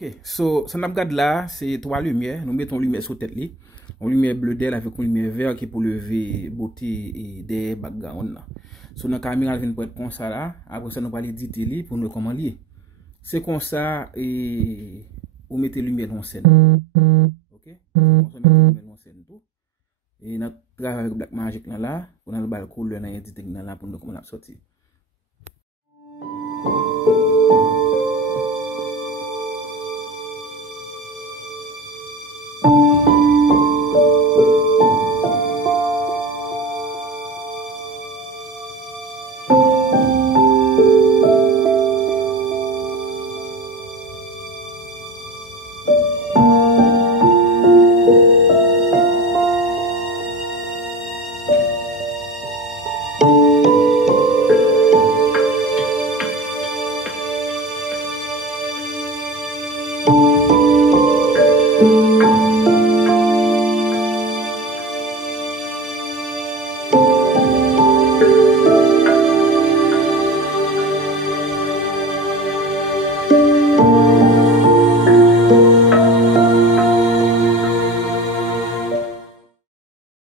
Ok, so, ça n'a pas là, c'est trois lumières. Nous mettons lumière sur tête li. Une lumière bleu d'elle avec une lumière verte qui pour lever beauté et des background là. So, dans la caméra, elle vient pour être comme ça là. Après ça, nous allons éditer li pour nous comment lier. C'est comme ça et vous mettez lumière en scène. Ok? C'est comme ça, vous mettez lumière en scène tout. Et nous travaillons avec Blackmagic là, pour nous le couleur dans l'éditing là pour nous comment la sortir.